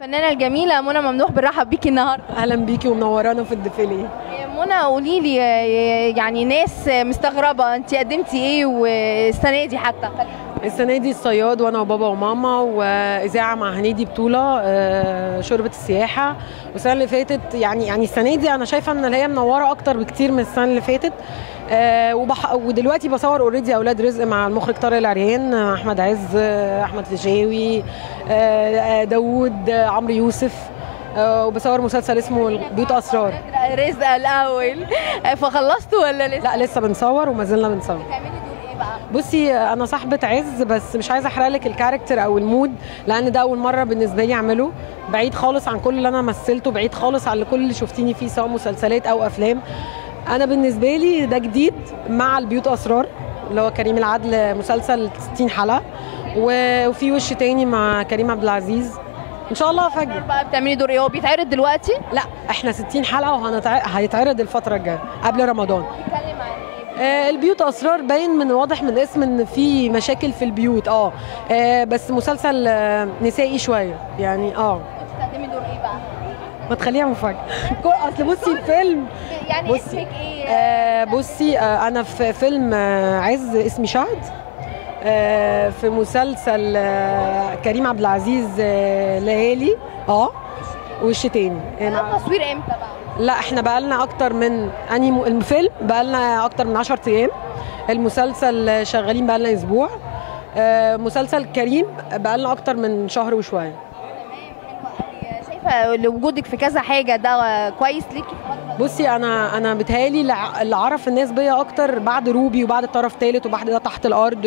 الفنانة الجميلة منى ممدوح، بنرحب بيكي النهارده. اهلا بيكي ومنورانا في الديفيلي. منى قولي لي، يعني ناس مستغربة انت قدمتي ايه والسنة دي حتى؟ السنه دي الصياد وانا وبابا وماما، واذاعه مع هنيدي بطوله شوربه السياحه. والسنه اللي فاتت يعني السنه دي انا شايفه ان هي منوره اكتر بكتير من السنه اللي فاتت. ودلوقتي بصور اوريدي اولاد رزق مع المخرج طارق العريان، احمد عز، احمد الفيشاوي، داوود، عمرو يوسف. وبصور مسلسل اسمه بيوت اسرار. رزق الاول، فخلصتوا ولا لسه؟ لا لسه بنصور وما زلنا بنصور. بتعملي دور ايه بقى؟ بصي انا صاحبه عز، بس مش عايزه احرق لك الكاركتر او المود، لان ده اول مره بالنسبه لي اعمله. بعيد خالص عن كل اللي انا مثلته، بعيد خالص عن كل اللي شفتيني فيه سواء مسلسلات او افلام. انا بالنسبه لي ده جديد مع البيوت اسرار اللي هو كريم العدل، مسلسل 60 حلقه، وفي وش تاني مع كريم عبد العزيز. ان شاء الله فجر. بقى بتعملي دور ايه؟ هو بيتعرض دلوقتي؟ لا احنا 60 حلقه وهيتعرض الفتره الجايه قبل رمضان. بيتكلم عن ايه؟ البيوت اسرار، باين من واضح من الاسم ان في مشاكل في البيوت. بس مسلسل نسائي شويه يعني. بتقدمي دور ايه بقى؟ ما تخليها مفاجاه. اصل بصي الفيلم، يعني بصي اسمك ايه؟ بصي انا في فيلم عز اسمي شهد، في مسلسل كريم عبد العزيز ليالي وش تاني. التصوير امتى بقى؟ لا احنا بقالنا اكتر من الفيلم بقالنا اكتر من 10 ايام. المسلسل شغالين بقالنا اسبوع. مسلسل كريم بقالنا اكتر من شهر وشويه. شايفه وجودك في كذا حاجه ده كويس ليكي؟ بصي انا بتهيالي اللي عرف الناس بيا اكتر بعد روبي وبعد طرف ثالث وبعد ده تحت الارض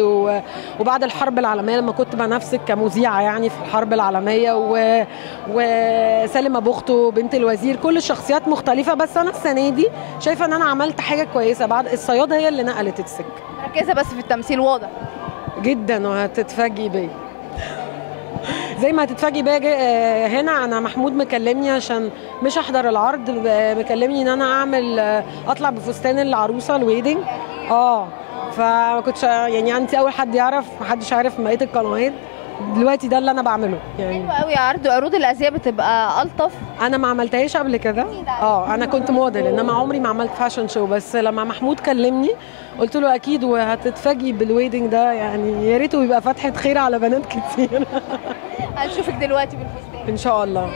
وبعد الحرب العالميه، لما كنت بنافسك كمذيعه يعني في الحرب العالميه، وسالم ابو اخته بنت الوزير، كل الشخصيات مختلفه. بس انا السنه دي شايفه ان انا عملت حاجه كويسه. بعد الصياد هي اللي نقلت السكه. مركزه بس في التمثيل واضح جدا، وهتتفاجئي بيا زي ما هتتفاجئي بيا. هنا انا محمود مكلمني عشان مش احضر العرض، مكلمني ان انا اعمل اطلع بفستان العروسه الويدنج. فما كنتش يعني انت اول حد يعرف، محدش عارف بقيه القنوات. دلوقتي ده اللي انا بعمله يعني. حلو قوي. عروض الازياء بتبقى الطف. انا ما عملتهاش قبل كده. انا كنت موديل، انما عمري ما عملت فاشن شو. بس لما محمود كلمني قلت له اكيد وهتتفاجئي بالويدنج ده، يعني يا ريته يبقى فتحه خير على بنات كتير. هنشوفك دلوقتي بالفستان ان شاء الله.